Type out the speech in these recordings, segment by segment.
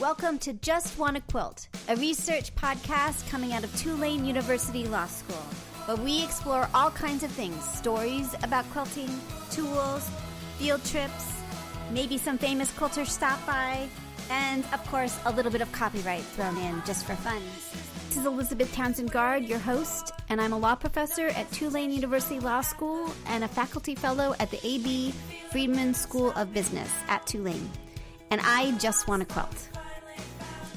Welcome to Just Wanna Quilt, a research podcast coming out of Tulane University Law School, where we explore all kinds of things, stories about quilting, tools, field trips, maybe some famous quilters stop by, and of course a little bit of copyright thrown in just for fun. This is Elizabeth Townsend-Gard, your host, and I'm a law professor at Tulane University Law School and a faculty fellow at the A.B. Friedman School of Business at Tulane. And I just want to quilt.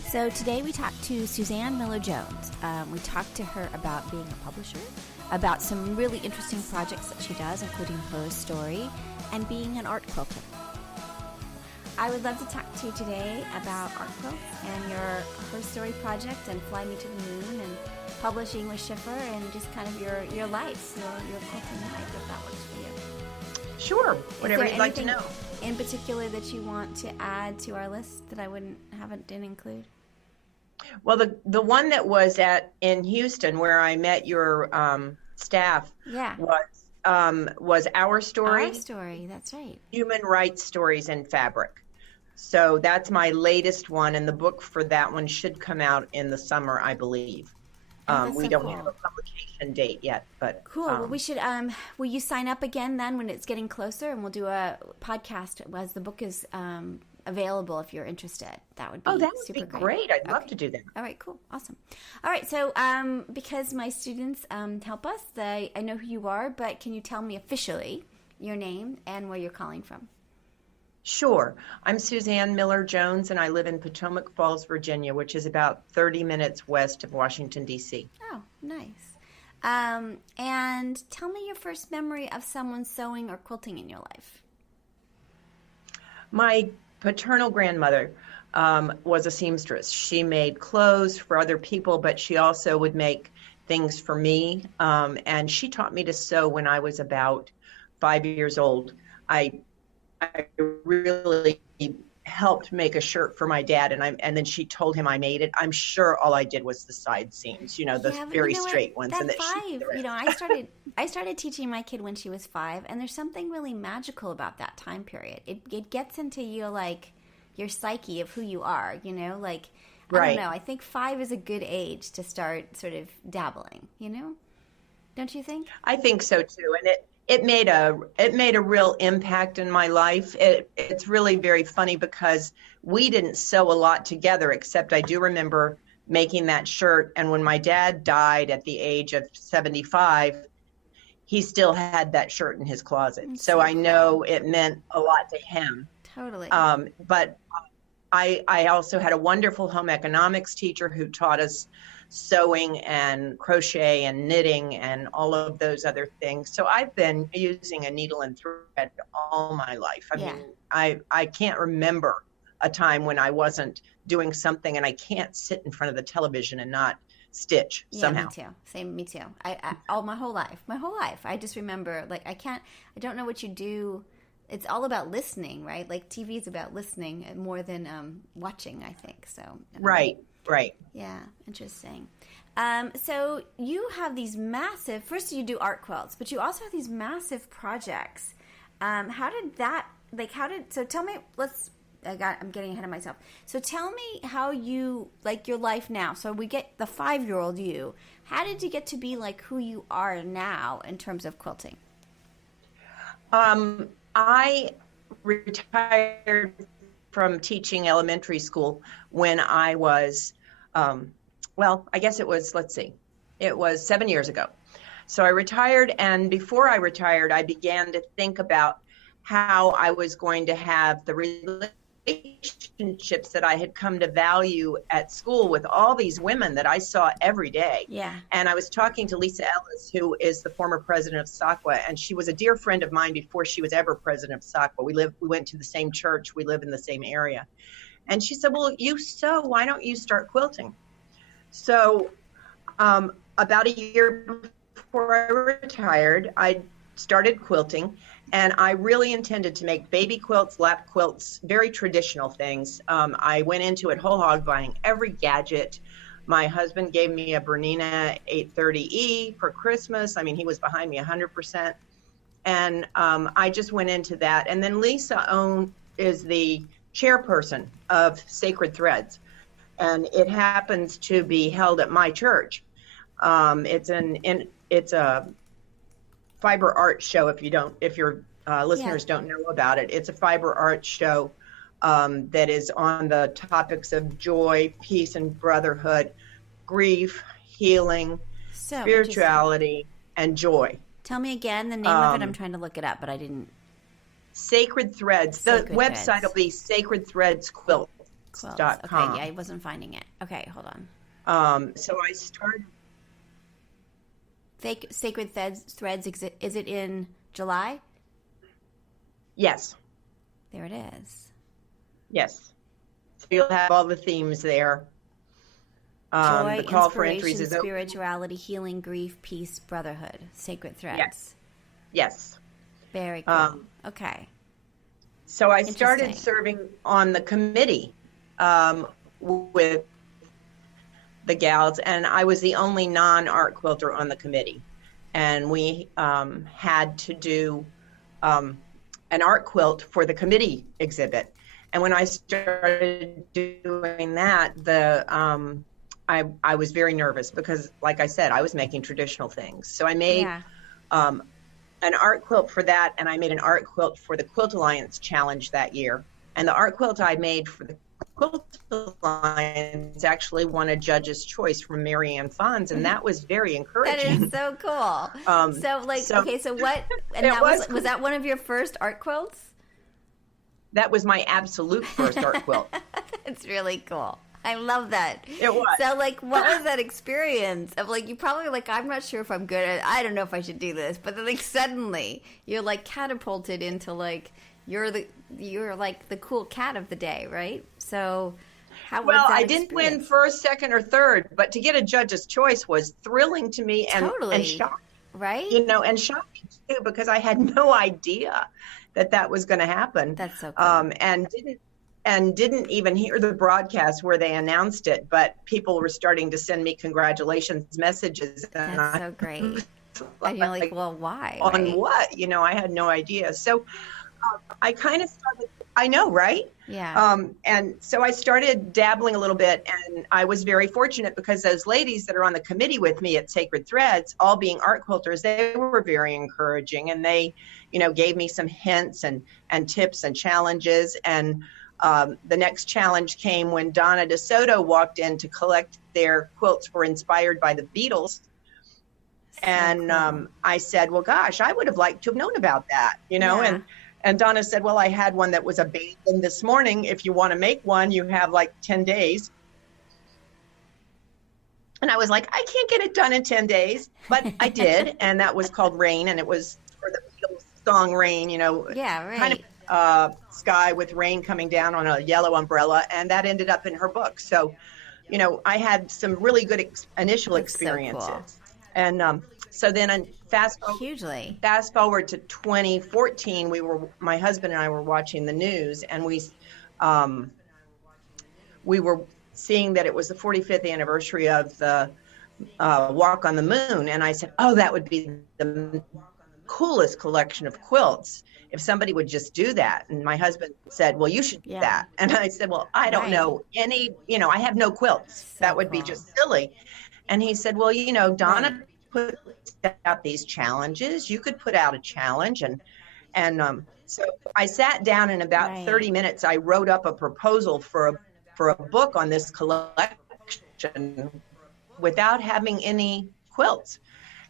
So today we talked to Susanne Miller-Jones. We talked to her about being a publisher, about some really interesting projects that she does, including her story, and being an art quilter. I would love to talk to you today about art quilts and her story project and Fly Me to the Moon and publishing with Schiffer and just kind of your life, your quilting life, if that works for you. Sure, whatever you'd like to know. In particular that you want to add to our list that I didn't include? Well, the one that was in Houston where I met your staff was Our Story. Our Story, that's right. Human Rights Stories in Fabric. So that's my latest one, and the book for that one should come out in the summer, I believe. We don't have a publication date yet, but cool. Well, we should. Will you sign up again then when it's getting closer, and we'll do a podcast as the book is available if you're interested. That would be super great. I'd love to do that. All right, cool, awesome. All right, so because my students help us, I know who you are, but can you tell me officially your name and where you're calling from? Sure. I'm Susanne Miller-Jones, and I live in Potomac Falls, Virginia, which is about 30 minutes west of Washington, D.C. Oh, nice. And tell me your first memory of someone sewing or quilting in your life. My paternal grandmother was a seamstress. She made clothes for other people, but she also would make things for me. And she taught me to sew when I was about 5 years old. I really helped make a shirt for my dad, and then she told him I made it. I'm sure all I did was the side seams, those very straight ones. At 5, I started teaching my kid when she was 5, and there's something really magical about that time period. It gets into you, like your psyche of who you are, I don't know. I think 5 is a good age to start sort of dabbling, Don't you think? I think so too, and it made a real impact in my life. It's really very funny because we didn't sew a lot together, except I do remember making that shirt. And when my dad died at the age of 75, he still had that shirt in his closet. So I know it meant a lot to him. Totally. But I also had a wonderful home economics teacher who taught us sewing and crochet and knitting and all of those other things. So I've been using a needle and thread all my life. I mean, I can't remember a time when I wasn't doing something, and I can't sit in front of the television and not stitch somehow. Me too. My whole life. I just remember, I don't know what you do. It's all about listening, right? Like TV is about listening more than watching, I think. So Right. Yeah, interesting. So you have these massive, first you do art quilts, but you also have these massive projects. So tell me, I'm getting ahead of myself. So tell me how you, your life now. So we get the 5-year-old you. How did you get to be who you are now in terms of quilting? I retired from teaching elementary school when I was, I guess it was, it was 7 years ago. So I retired, and before I retired, I began to think about how I was going to have the relationships that I had come to value at school with all these women that I saw every day. Yeah. And I was talking to Lisa Ellis, who is the former president of SACWA, and she was a dear friend of mine before she was ever president of SACWA. We went to the same church. We live in the same area. And she said, well, you sew, why don't you start quilting? So about a year before I retired, I started quilting. And I really intended to make baby quilts, lap quilts, very traditional things. I went into it whole hog, buying every gadget. My husband gave me a Bernina 830E for Christmas. I mean, he was behind me 100%. And I just went into that. And then Lisa is the chairperson of Sacred Threads, and it happens to be held at my church. It's a fiber art show. If your listeners don't know about it, it's a fiber art show that is on the topics of joy, peace, and brotherhood, grief, healing, spirituality, and joy. Tell me again the name of it. I'm trying to look it up, but I didn't. Sacred Threads. The website will be sacredthreadsquilt.com. Okay, yeah, I wasn't finding it. Okay, hold on. So I started. Sacred Threads, is it in July? Yes. There it is. Yes. So you'll have all the themes there. Joy, the call inspiration, for entries is spirituality, healing, grief, peace, brotherhood. Sacred Threads. Yes. Very cool. Okay. So I started serving on the committee with the gals, and I was the only non-art quilter on the committee. And we had to do an art quilt for the committee exhibit. And when I started doing that, I was very nervous because, like I said, I was making traditional things. So I made an art quilt for that, and I made an art quilt for the Quilt Alliance Challenge that year. And the art quilt I made for the Quilt Alliance actually won a judge's choice from Mary Ann Fonz, and that was very encouraging. That is so cool. So what? And was that one of your first art quilts? That was my absolute first art quilt. It's really cool. I love that. It was. So, what was that experience of, you probably I'm not sure if I'm good at it. I don't know if I should do this. But then, suddenly, you're, catapulted into, you're the cool cat of the day, right? So, how was that I didn't win first, second, or third, but to get a judge's choice was thrilling to me and shocking. Right? And shocking, too, because I had no idea that was going to happen. That's so cool. And didn't even hear the broadcast where they announced it, but people were starting to send me congratulations messages. That's so great. And you're well, why? On what? I had no idea. So I kind of started, I know, right? Yeah. And so I started dabbling a little bit, and I was very fortunate because those ladies that are on the committee with me at Sacred Threads, all being art quilters, they were very encouraging, and they, gave me some hints and tips and challenges. And the next challenge came when Donna DeSoto walked in to collect their quilts were inspired by the Beatles. And cool. I said, well, gosh, I would have liked to have known about that, and Donna said, well, I had one that was abandoned this morning. If you want to make one, you have 10 days. And I was like, I can't get it done in 10 days, but I did. And that was called Rain. And it was for the Beatles song Rain, yeah, right. Kind of sky with rain coming down on a yellow umbrella, and that ended up in her book. So, I had some really good initial experiences. So cool. And so then fast forward to 2014, my husband and I were watching the news, and we were seeing that it was the 45th anniversary of the Walk on the Moon, and I said, oh, that would be the coolest collection of quilts if somebody would just do that. And my husband said, well, you should do that. And I said, well, I don't know any, I have no quilts. So that would be just silly. And he said, well, Donna put out these challenges. You could put out a challenge. And so I sat down, in about 30 minutes, I wrote up a proposal for a book on this collection without having any quilts.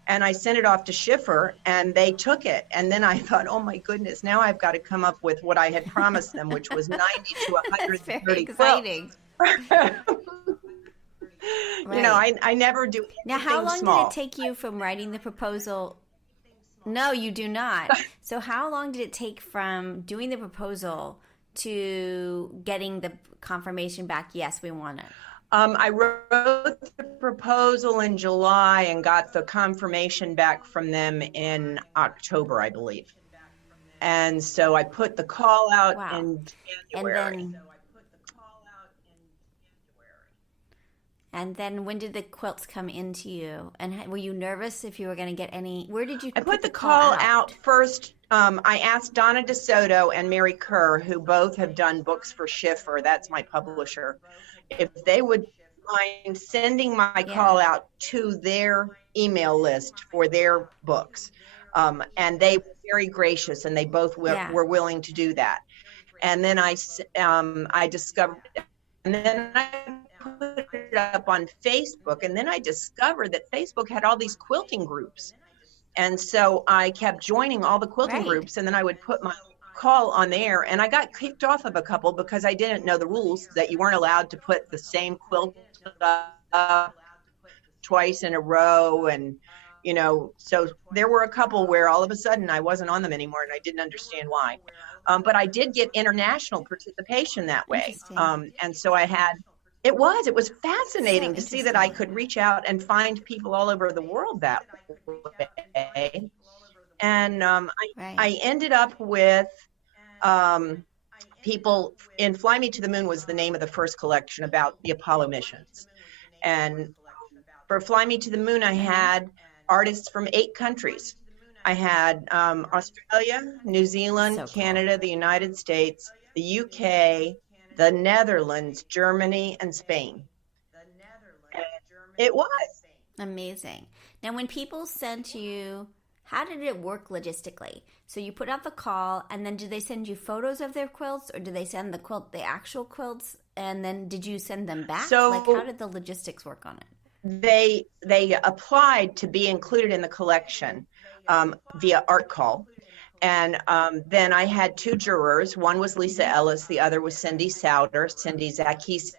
And I sent it off to Schiffer, and they took it. And then I thought, oh my goodness, now I've got to come up with what I had promised them, which was 90 to 130 very exciting. Right. I never do anything Now, how long small. did it take you from writing the proposal? No, you do not. So how long did it take from doing the proposal to getting the confirmation back, yes, we want it? I wrote the proposal in July and got the confirmation back from them in October, I believe. And so I put the call out in January. And then when did the quilts come into you? And were you nervous if you were going to get any? Where did you I put the call out first. I asked Donna DeSoto and Mary Kerr, who both have done books for Schiffer, that's my publisher, if they would mind sending my call out to their email list for their books. And they were very gracious, and they both were willing to do that. And then I discovered, and then I put it up on Facebook, and then I discovered that Facebook had all these quilting groups. And so I kept joining all the quilting groups, and then I would put my call on there, and I got kicked off of a couple because I didn't know the rules that you weren't allowed to put the same quilt up twice in a row. And, you know, so there were a couple where all of a sudden I wasn't on them anymore, and I didn't understand why. But I did get international participation that way. And so I had, it was fascinating to see that I could reach out and find people all over the world that way. And I ended up with people in Fly Me to the Moon was the name of the first collection about the Apollo missions. And for Fly Me to the Moon, I had artists from 8 countries. I had Australia, New Zealand, Canada, the United States, the UK, the Netherlands, Germany, and Spain. And it was amazing. Now, when people sent you, how did it work logistically? So you put out the call, and then did they send you photos of their quilts, or did they send the actual quilts, and then did you send them back? So, how did the logistics work on it? They applied to be included in the collection via art call. And then I had 2 jurors. One was Lisa Ellis. The other was Cindy Sauter, Cindy Zacchese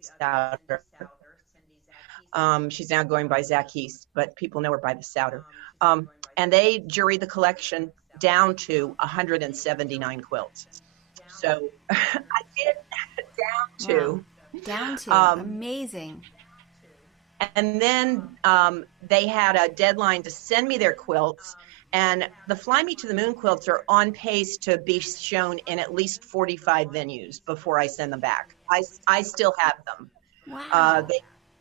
Sauter. She's now going by Zacchese, but people know her by the Sauter. And they juried the collection down to 179 quilts. So I did down to. Amazing. And then they had a deadline to send me their quilts. And the Fly Me to the Moon quilts are on pace to be shown in at least 45 venues before I send them back. I still have them. Wow.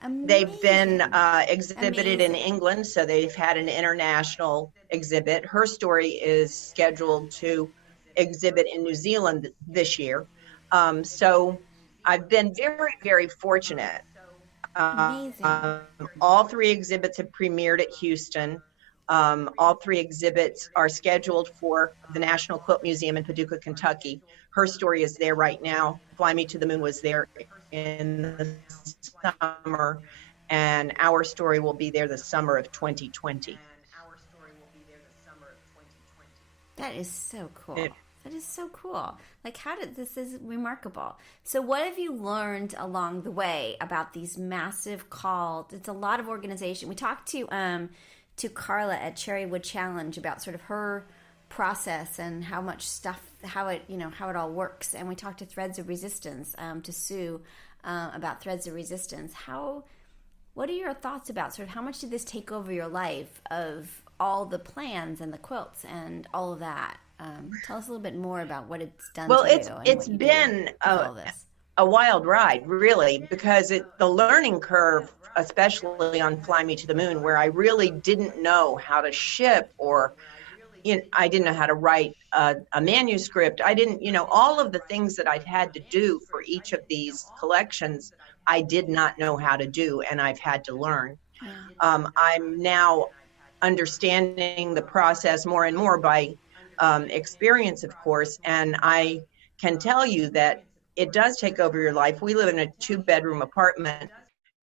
They've been exhibited in England, so they've had an international exhibit. Her story is scheduled to exhibit in New Zealand this year. So I've been very, very fortunate. All 3 exhibits have premiered at Houston. All 3 exhibits are scheduled for the National Quilt Museum in Paducah, Kentucky. Her story is there right now. Fly Me to the Moon was there in the summer, and our story will be there the summer of 2020. That is so cool. That is so cool. Like, this is remarkable. So what have you learned along the way about these massive calls? It's a lot of organization. We talked to Carla at Cherrywood Challenge about sort of her process and how much stuff, how it all works. And we talked to Threads of Resistance, to Sue, about Threads of Resistance. What are your thoughts about sort of how much did this take over your life of all the plans and the quilts and all of that? Tell us a little bit more about what it's done to you. Well, it's been a wild ride, really, because the learning curve, especially on Fly Me to the Moon, where I really didn't know how to ship, or I didn't know how to write a manuscript. I didn't, all of the things that I've had to do for each of these collections, I did not know how to do, and I've had to learn. I'm now understanding the process more and more by experience, of course, and I can tell you that it does take over your life. We live in a 2-bedroom apartment,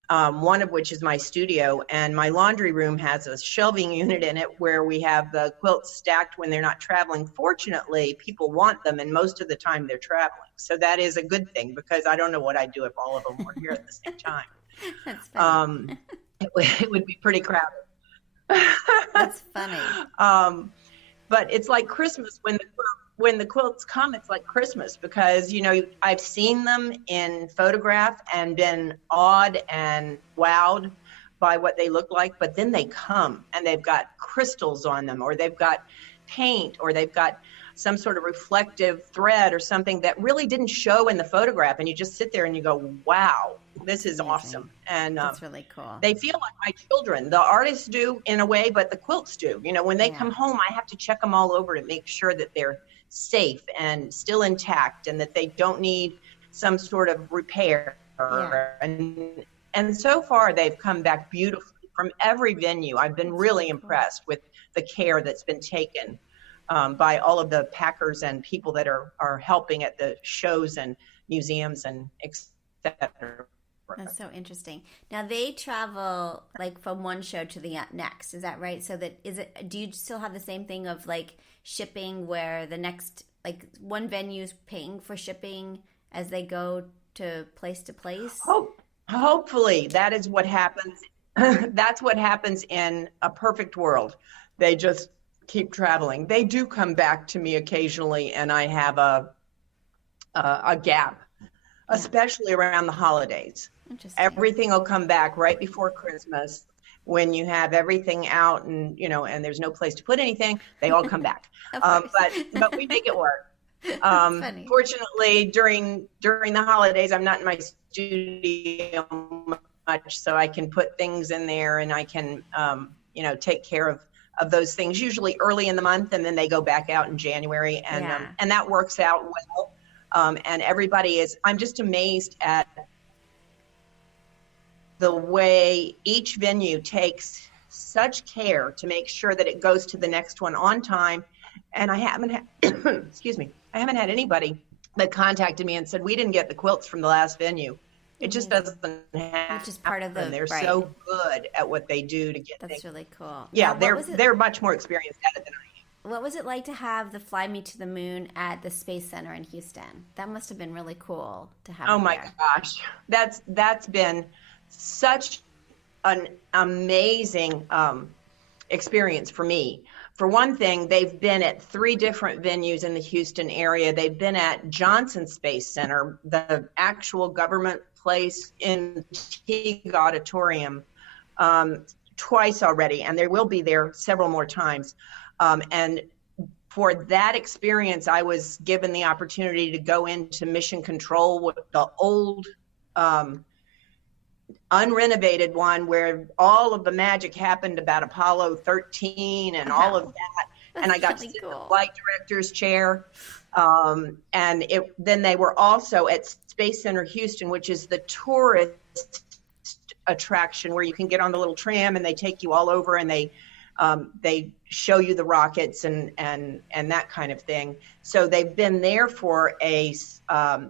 one of which is my studio, and my laundry room has a shelving unit in it where we have the quilts stacked when they're not traveling. Fortunately, people want them, and most of the time they're traveling. So that is a good thing, because I don't know what I'd do if all of them were here at the same time. That's funny. It would be pretty crowded. That's funny. But it's like Christmas when the quilts come. It's like Christmas, because I've seen them in photograph and been awed and wowed by what they look like, but then they come and they've got crystals on them, or they've got paint, or they've got some sort of reflective thread or something that really didn't show in the photograph, and you just sit there and you go, wow, This is Amazing. awesome. And That's really cool. they feel like my children. The artists do in a way, but the quilts do. You know, when they come home, I have to check them all over to make sure that they're safe and still intact and that they don't need some sort of repair. And so far, they've come back beautifully from every venue. I've been really impressed with the care that's been taken by all of the packers and people that are helping at the shows and museums and et cetera. That's so interesting. Now they travel like from one show to the next. Is that right? So do you still have the same thing of like shipping where the next, like one venue's paying for shipping as they go to place? Hopefully that is what happens. That's what happens in a perfect world. They just keep traveling. They do come back to me occasionally, and I have a gap, especially around the holidays. Everything will come back right before Christmas when you have everything out and, you know, and there's no place to put anything. They all come back. But we make it work. Fortunately, during the holidays, I'm not in my studio much, so I can put things in there and I can, you know, take care of those things usually early in the month, and then they go back out in January, and that works out well. And I'm just amazed at the way each venue takes such care to make sure that it goes to the next one on time. And I haven't had, I haven't had anybody that contacted me and said, we didn't get the quilts from the last venue. It just doesn't happen. Which is part of They're so good at what they do to get things. That's really cool. Yeah, they're much more experienced at it than I am. What was it like to have the Fly Me to the Moon at the Space Center in Houston? That must have been really cool to have. Oh my gosh, that's been such an amazing experience for me. For one thing, they've been at 3 different venues in the Houston area. They've been at Johnson Space Center, the actual government place in Teague Auditorium, twice already, and they will be there several more times. And for that experience, I was given the opportunity to go into Mission Control with the old unrenovated one where all of the magic happened about Apollo 13 and all of that. And I got to sit in the flight director's chair. And then they were also at Space Center Houston, which is the tourist attraction where you can get on the little tram and they take you all over and they show you the rockets and that kind of thing. So they've been there for a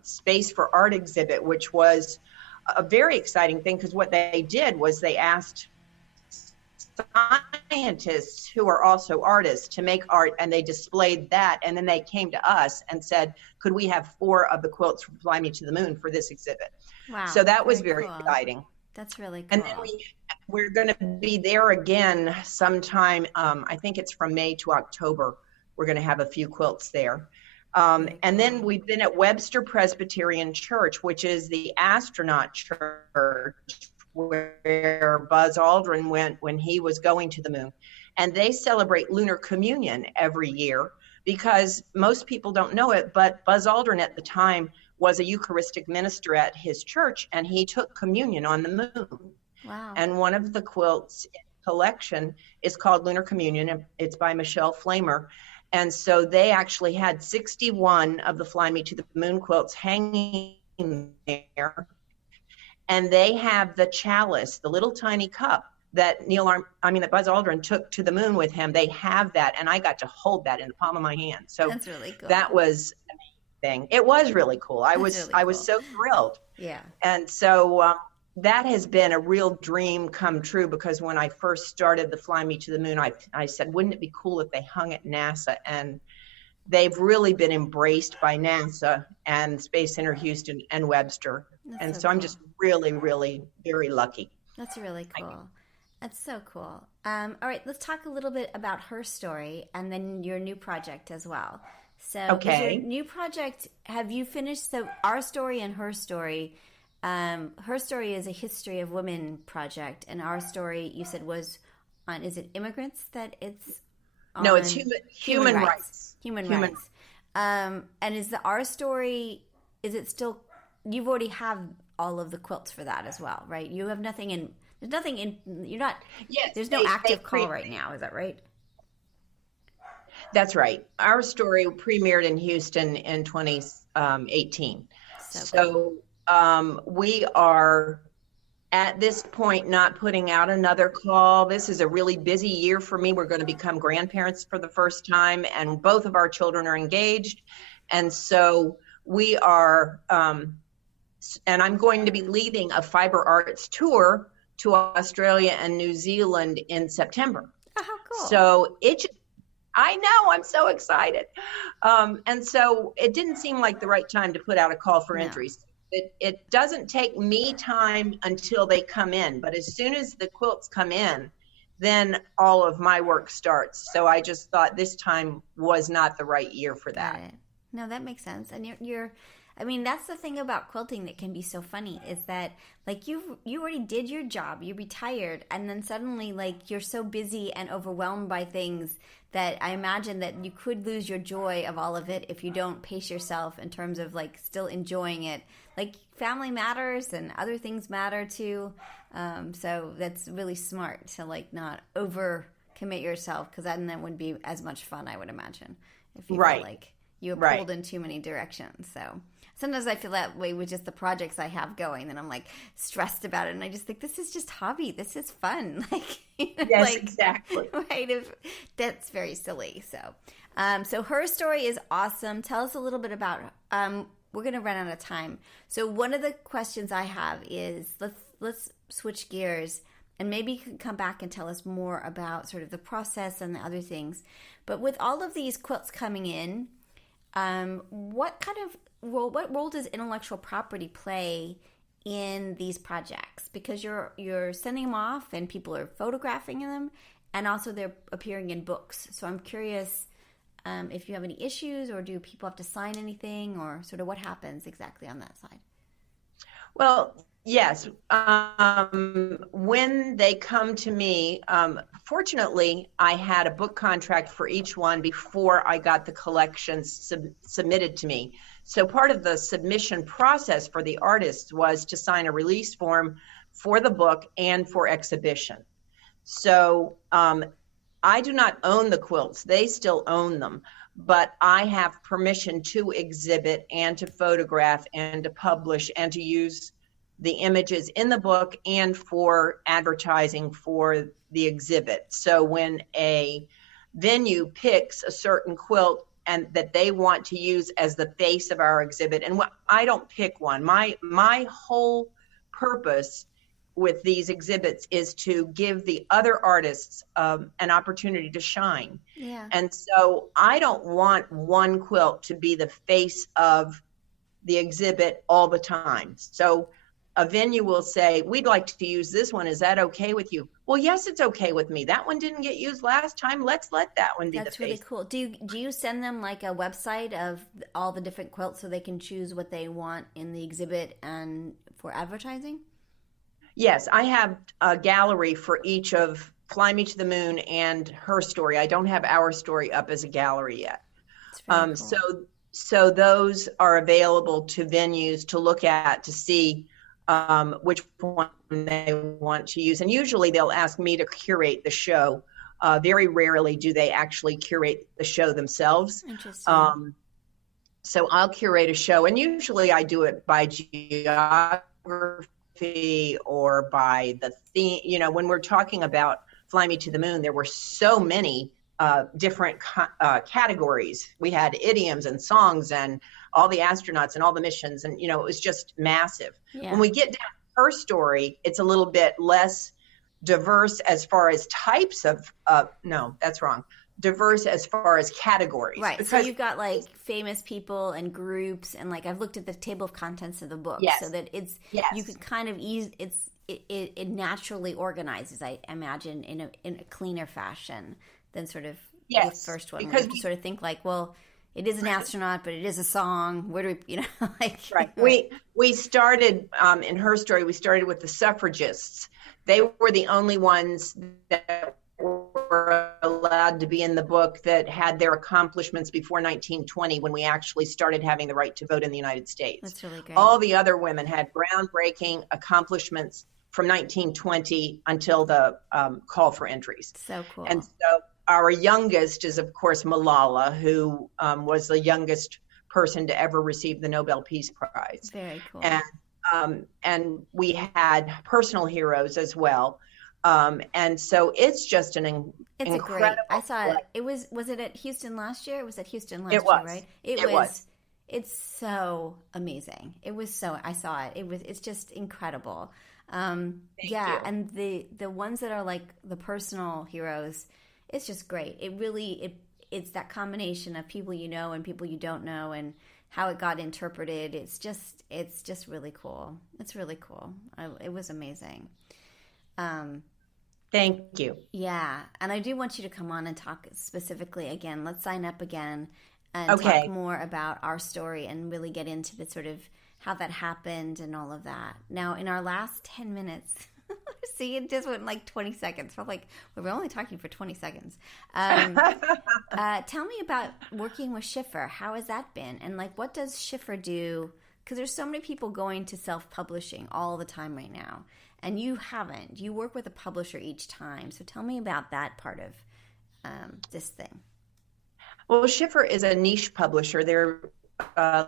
Space for Art exhibit, which was a very exciting thing, because what they did was they asked scientists who are also artists to make art, and they displayed that, and then they came to us and said, could we have 4 of the quilts from Fly Me to the Moon for this exhibit? Wow. So that was very cool. exciting. That's really cool. And then we're going to be there again sometime. I think it's from May to October. We're going to have a few quilts there. And then we've been at Webster Presbyterian Church, which is the astronaut church where Buzz Aldrin went when he was going to the moon. And they celebrate lunar communion every year because most people don't know it, but Buzz Aldrin at the time was a Eucharistic minister at his church, and he took communion on the moon. Wow. And one of the quilts in the collection is called Lunar Communion. It's by Michelle Flamer. And so they actually had 61 of the Fly Me to the Moon quilts hanging there. And they have the chalice, the little tiny cup that that Buzz Aldrin took to the moon with him. They have that, and I got to hold that in the palm of my hand. So that's really cool. That was amazing. It was really cool. I was so thrilled. Yeah. And so that has been a real dream come true, because when I first started the Fly Me to the Moon, I said, wouldn't it be cool if they hung at NASA? And they've really been embraced by NASA and Space Center Houston and Webster. So I'm just really, really very lucky. That's really cool. That's so cool. All right, let's talk a little bit about her story and then your new project as well. So okay. Your new project, have you finished? So our story and her story. Her story is a history of women project, and our story, you said, was on, is it immigrants that it's on? No, it's human rights. Human rights. And is our story, is it still, you've already have all of the quilts for that as well, right? You have nothing in, there's nothing in, you're not, Yes, there's no active call right now. Is that right? That's right. Our story premiered in Houston in 2018. So we are at this point not putting out another call. This is a really busy year for me. We're going to become grandparents for the first time, and both of our children are engaged. And so we are, and I'm going to be leading a fiber arts tour to Australia and New Zealand in September. Oh, how cool. So I know, I'm so excited. And so it didn't seem like the right time to put out a call for entries. It doesn't take me time until they come in, but as soon as the quilts come in, then all of my work starts. So I just thought this time was not the right year for that. Got it. No, that makes sense. And you're I mean, that's the thing about quilting that can be so funny, is that like you already did your job, you retired, and then suddenly like you're so busy and overwhelmed by things that I imagine that you could lose your joy of all of it if you don't pace yourself in terms of like still enjoying it. Like family matters and other things matter too. So that's really smart to like not over commit yourself, because then that wouldn't be as much fun, I would imagine, if you feel like you were pulled in too many directions. So sometimes I feel that way with just the projects I have going, and I'm like stressed about it, and I just think this is just hobby. This is fun. Like, yes, like, exactly. Right? That's very silly. So her story is awesome. Tell us a little bit about. We're going to run out of time. So one of the questions I have is let's switch gears, and maybe you can come back and tell us more about sort of the process and the other things. But with all of these quilts coming in, what role does intellectual property play in these projects? Because you're sending them off and people are photographing them, and also they're appearing in books. So I'm curious if you have any issues, or do people have to sign anything, or sort of what happens exactly on that side? Well, yes. When they come to me, fortunately, I had a book contract for each one before I got the collection submitted to me. So part of the submission process for the artists was to sign a release form for the book and for exhibition. So I do not own the quilts. They still own them. But I have permission to exhibit and to photograph and to publish and to use the images in the book and for advertising for the exhibit. So when a venue picks a certain quilt and that they want to use as the face of our exhibit, and I don't pick one. My whole purpose with these exhibits is to give the other artists an opportunity to shine. Yeah. And so I don't want one quilt to be the face of the exhibit all the time. So a venue will say, we'd like to use this one. Is that okay with you? Well, yes, it's okay with me. That one didn't get used last time. Let's let that one be the face. That's really cool. Do you send them like a website of all the different quilts so they can choose what they want in the exhibit and for advertising? Yes, I have a gallery for each of Fly Me to the Moon and Her Story. I don't have Our Story up as a gallery yet. Cool. So those are available to venues to look at, to see which one they want to use. And usually they'll ask me to curate the show. Very rarely do they actually curate the show themselves. Interesting. So I'll curate a show, and usually I do it by geography or by the theme. You know, when we're talking about Fly Me to the Moon, there were so many different categories. We had idioms and songs and all the astronauts and all the missions, and it was just massive. Yeah. When we get down to Her Story, it's a little bit less diverse as far as types of no, that's wrong. Diverse as far as categories. Right. Because so you've got like famous people and groups, and like I've looked at the table of contents of the book, so that it's you could kind of it naturally organizes, I imagine, in a cleaner fashion than sort of the first one. Because you sort of think like, well, it is an astronaut, but it is a song. Where do we, like? Right. We started in Her Story. We started with the suffragists. They were the only ones that were allowed to be in the book that had their accomplishments before 1920, when we actually started having the right to vote in the United States. That's really great. All the other women had groundbreaking accomplishments from 1920 until the call for entries. So cool. And so our youngest is, of course, Malala, who was the youngest person to ever receive the Nobel Peace Prize. Very cool. And we had personal heroes as well. And so it's just an incredible. Great. I saw it. Was it at Houston last year? It was at Houston last year, right? It was. It's so amazing. I saw it. It's just incredible. Thank you. And the ones that are like the personal heroes, it's just great. It's that combination of people you know and people you don't know, and how it got interpreted. It's just really cool. It's really cool. It was amazing. Thank you. Yeah. And I do want you to come on and talk specifically again. Let's sign up again and Okay. talk more about our story and really get into the sort of how that happened and all of that. Now, in our last 10 minutes, see, it just went like 20 seconds. Felt like we were only talking for 20 seconds. Tell me about working with Schiffer. How has that been? And like, what does Schiffer do? Because there's so many people going to self-publishing all the time right now. And you haven't. You work with a publisher each time. So tell me about that part of this thing. Well, Schiffer is a niche publisher. They're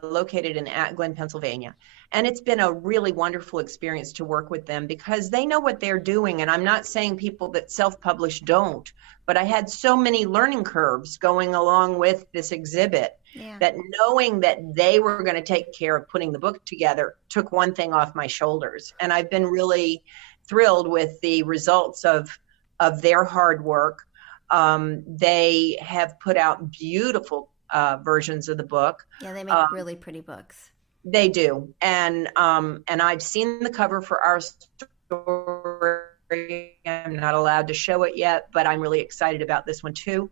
located in Glen, Pennsylvania. And it's been a really wonderful experience to work with them because they know what they're doing. And I'm not saying people that self-publish don't, but I had so many learning curves going along with this exhibit that knowing that they were going to take care of putting the book together took one thing off my shoulders. And I've been really thrilled with the results of their hard work. They have put out beautiful versions of the book. Yeah, they make really pretty books. They do. And I've seen the cover for our story. I'm not allowed to show it yet, but I'm really excited about this one too.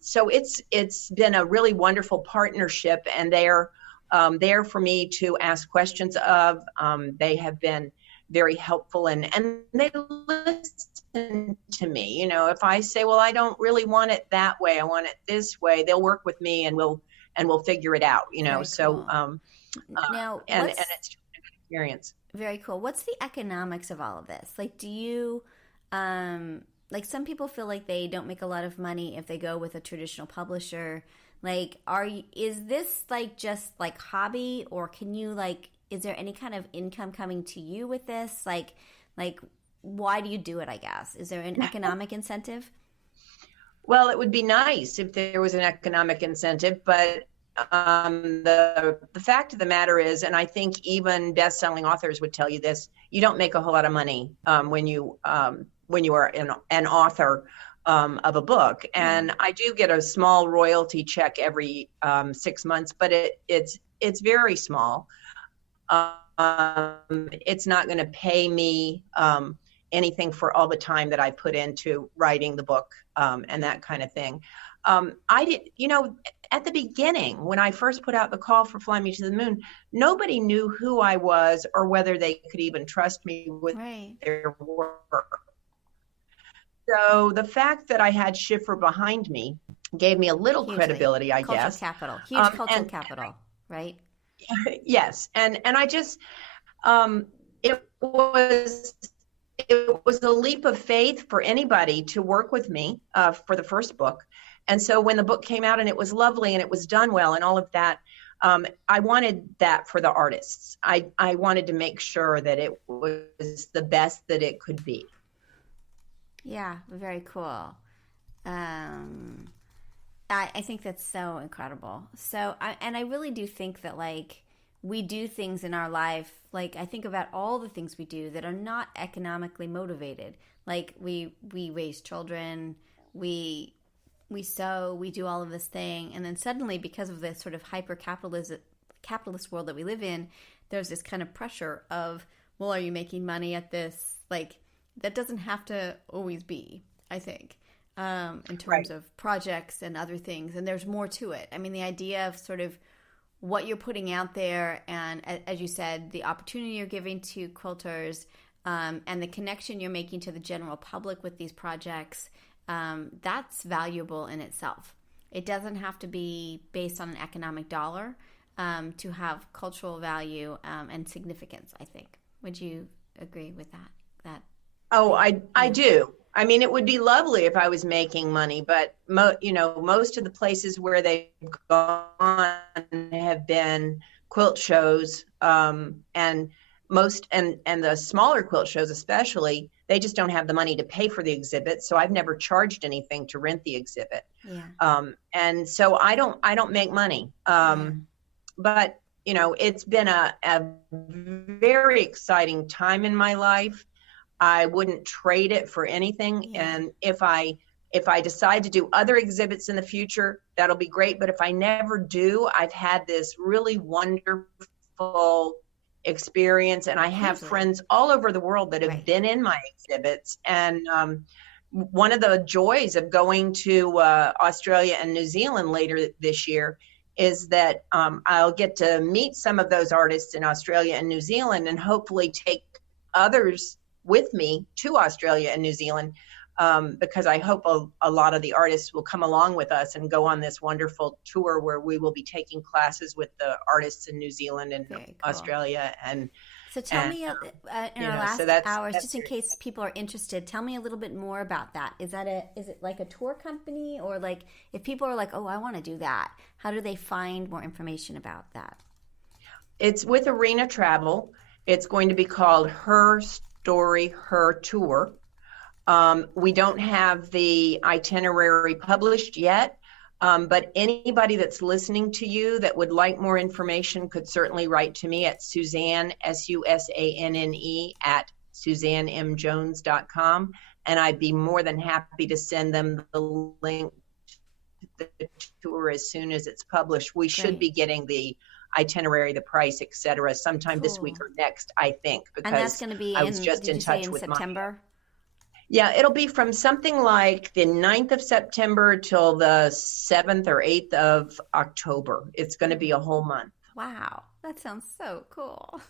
So it's been a really wonderful partnership, and they're there for me to ask questions of. They have been very helpful, and they listen to me. You know, if I say, well, I don't really want it that way, I want it this way, they'll work with me and we'll figure it out, you know. Very so cool. Now, and it's just a good experience. Very cool. What's the economics of all of this? Like, do you like, some people feel like they don't make a lot of money if they go with a traditional publisher. Like, is this like just like hobby, or can you like, is there any kind of income coming to you with this? Like why do you do it, I guess? Is there an economic incentive? Well, it would be nice if there was an economic incentive, but the fact of the matter is, and I think even best-selling authors would tell you this, you don't make a whole lot of money when you are an author of a book. And I do get a small royalty check every 6 months, but it's very small. It's not going to pay me anything for all the time that I put into writing the book and that kind of thing. I did, you know, at the beginning, when I first put out the call for Fly Me to the Moon, nobody knew who I was or whether they could even trust me with their work. So the fact that I had Schiffer behind me gave me a little credibility, I guess. Capital, huge cultural capital, right? Yes, and I just it was a leap of faith for anybody to work with me for the first book. And so when the book came out and it was lovely and it was done well and all of that, I wanted that for the artists. I wanted to make sure that it was the best that it could be. Yeah, very cool. I think that's so incredible. So, I really do think that, like, we do things in our life, like, I think about all the things we do that are not economically motivated. Like, we raise children, we sew, we do all of this thing, and then suddenly, because of the sort of capitalist world that we live in, there's this kind of pressure of, well, are you making money at this? Like, that doesn't have to always be, I think, in terms of projects and other things. And there's more to it. I mean, the idea of sort of what you're putting out there, and as you said, the opportunity you're giving to quilters, and the connection you're making to the general public with these projects, that's valuable in itself. It doesn't have to be based on an economic dollar to have cultural value and significance, I think. Would you agree with that? Oh, I do. I mean, it would be lovely if I was making money, but most of the places where they've gone have been quilt shows, and the smaller quilt shows especially, they just don't have the money to pay for the exhibit. So I've never charged anything to rent the exhibit. Yeah. And so I don't make money. But it's been a very exciting time in my life. I wouldn't trade it for anything. Yeah. And if I decide to do other exhibits in the future, that'll be great. But if I never do, I've had this really wonderful experience, and I have friends all over the world that have been in my exhibits. And one of the joys of going to Australia and New Zealand later this year is that I'll get to meet some of those artists in Australia and New Zealand, and hopefully take others with me to Australia and New Zealand, because I hope a lot of the artists will come along with us and go on this wonderful tour where we will be taking classes with the artists in New Zealand and Australia. And so tell me, in our last hours, just in case people are interested, tell me a little bit more about that. Is it like a tour company, or like if people are like, oh, I want to do that, how do they find more information about that? It's with Arena Travel. It's going to be called Her Story, Her Tour. We don't have the itinerary published yet, but anybody that's listening to you that would like more information could certainly write to me at Susanne, Susanne, at SusanneMJones.com, and I'd be more than happy to send them the link to the tour as soon as it's published. We should be getting the itinerary, the price, etc., sometime this week or next, I think, because and that's going to be I was just in touch with September. Yeah, it'll be from something like the 9th of September till the 7th or 8th of October. It's going to be a whole month. Wow, that sounds so cool.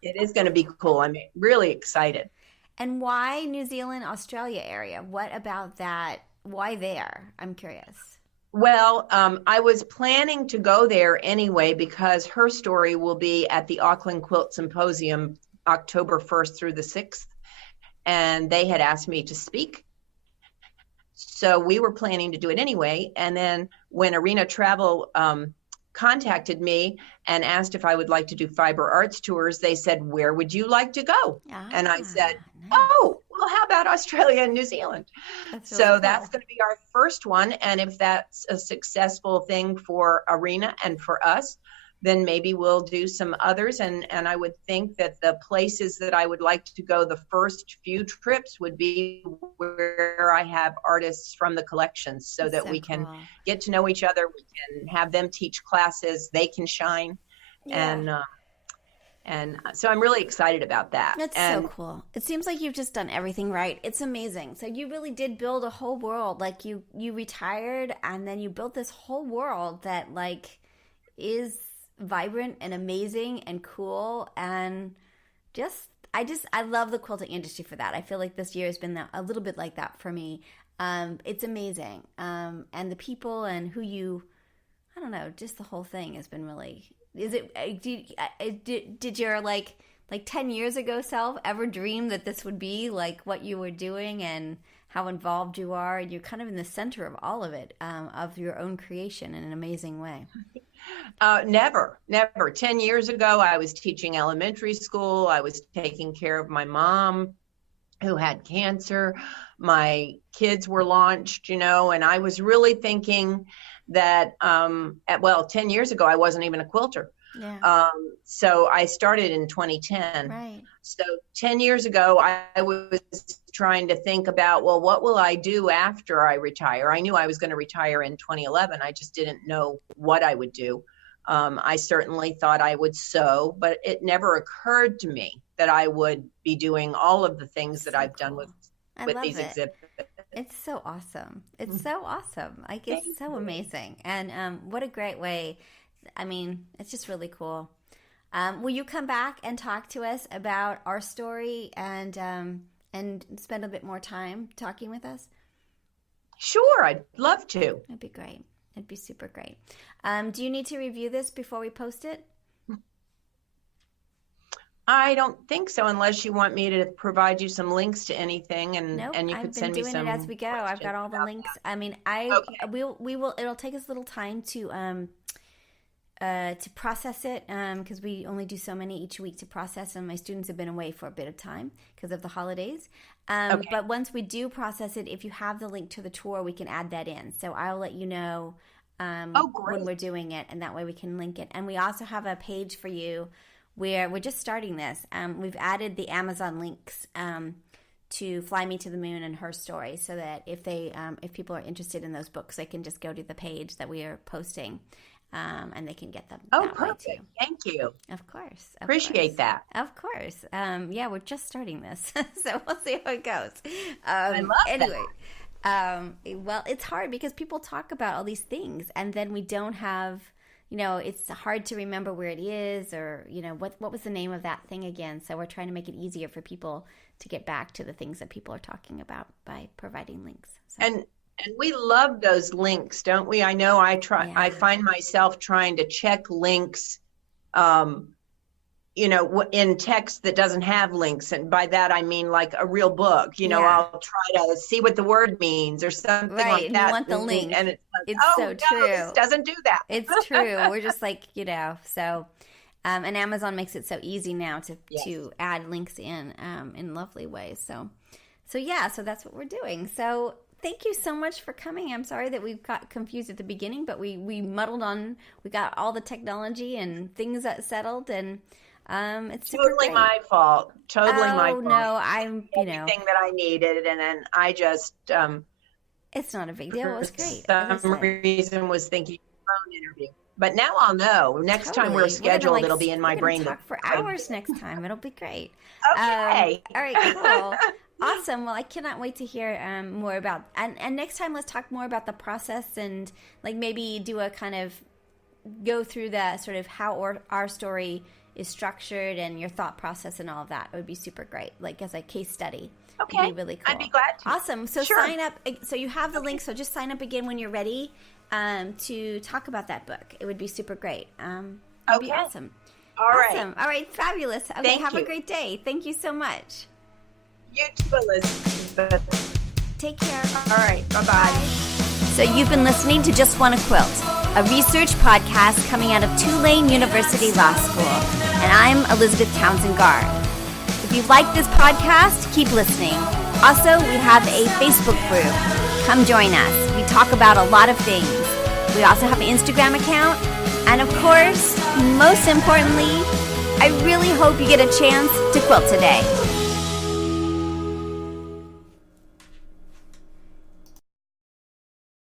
It is going to be cool. I'm really excited. And why New Zealand, Australia area? What about that? Why there? I'm curious. Well, I was planning to go there anyway because Her Story will be at the Auckland Quilt Symposium October 1st through the 6th. And they had asked me to speak. So we were planning to do it anyway. And then when Arena Travel contacted me and asked if I would like to do fiber arts tours, they said, where would you like to go? And I said, oh, well, how about Australia and New Zealand? That's really cool. That's going to be our first one. And if that's a successful thing for Arena and for us, then maybe we'll do some others. And I would think that the places that I would like to go the first few trips would be where I have artists from the collections so that we can get to know each other. We can have them teach classes. They can shine. Yeah. And so I'm really excited about that. That's so cool. It seems like you've just done everything right. It's amazing. So you really did build a whole world. Like you retired and then you built this whole world that like is vibrant and amazing and cool, and I love the quilting industry for that. I feel like this year has been a little bit like that for me. It's amazing, and the people and I don't know, just the whole thing has been really. Did your like 10 years ago self ever dream that this would be like what you were doing and how involved you are? You're kind of in the center of all of it, of your own creation in an amazing way. Never. 10 years ago, I was teaching elementary school. I was taking care of my mom who had cancer. My kids were launched, and I was really thinking that, 10 years ago, I wasn't even a quilter. Yeah. So I started in 2010. Right. So 10 years ago, I was trying to think about, well, what will I do after I retire? I knew I was going to retire in 2011. I just didn't know what I would do. I certainly thought I would sew, but it never occurred to me that I would be doing all of the things that I've done with these exhibits. It's so awesome. It's so awesome. Like, it's so amazing. And what a great way. I mean, it's just really cool. Will you come back and talk to us about our story and spend a bit more time talking with us? Sure, I'd love to. That'd be great. It'd be super great. Do you need to review this before we post it? I don't think so, unless you want me to provide you some links to anything, and Nope, and you could send me some. I've been doing it as we go. I've got all the links. That. I mean, Okay. we will. It'll take us a little time to process it because we only do so many each week to process, and my students have been away for a bit of time because of the holidays. Okay. But once we do process it, if you have the link to the tour, we can add that in. So I'll let you know when we're doing it, and that way we can link it. And we also have a page for you where we're just starting this. We've added the Amazon links to Fly Me to the Moon and Her Story, so that if people are interested in those books, they can just go to the page that we are posting, and they can get them. Oh, that perfect! Way too. Thank you. Of course. Appreciate that. Of course. Yeah, we're just starting this, so we'll see how it goes. I love that. Well, it's hard because people talk about all these things, and then we don't have. It's hard to remember where it is, or, what was the name of that thing again? So we're trying to make it easier for people to get back to the things that people are talking about by providing links. So. And we love those links, don't we? I know I try. Yeah. I find myself trying to check links, in text that doesn't have links. And by that, I mean like a real book, I'll try to see what the word means or something like that. You want the link. And it's so true. This doesn't do that. It's true. We're just like, so, and Amazon makes it so easy now to add links in lovely ways. So that's what we're doing. So thank you so much for coming. I'm sorry that we got confused at the beginning, but we muddled on. We got all the technology and things settled, and it's totally my fault. Totally my fault. No, I'm everything that I needed, and then I just it's not a big deal. It was great. For some reason was thinking phone interview, but now I'll know. Next time we're scheduled, it'll be in my brain. Talk for hours next time. It'll be great. Okay. All right. Cool. Awesome. Well, I cannot wait to hear more about and next time let's talk more about the process, and like maybe do a kind of go through the sort of how our story is structured and your thought process and all of that. It would be super great, like as a case study. Okay. It'd be really cool. I'd be glad to. Awesome. So sure. Sign up. So you have the link. So just sign up again when you're ready to talk about that book. It would be super great. It'd be awesome. All right. All right. Fabulous. Okay. Thank have you. a great day. Thank you so much. You too, Elizabeth. Take care. All right. Bye-bye. So you've been listening to Just Wanna Quilt, a research podcast coming out of Tulane University Law School. And I'm Elizabeth Townsend Gard. If you like this podcast, keep listening. Also, we have a Facebook group. Come join us. We talk about a lot of things. We also have an Instagram account. And of course, most importantly, I really hope you get a chance to quilt today.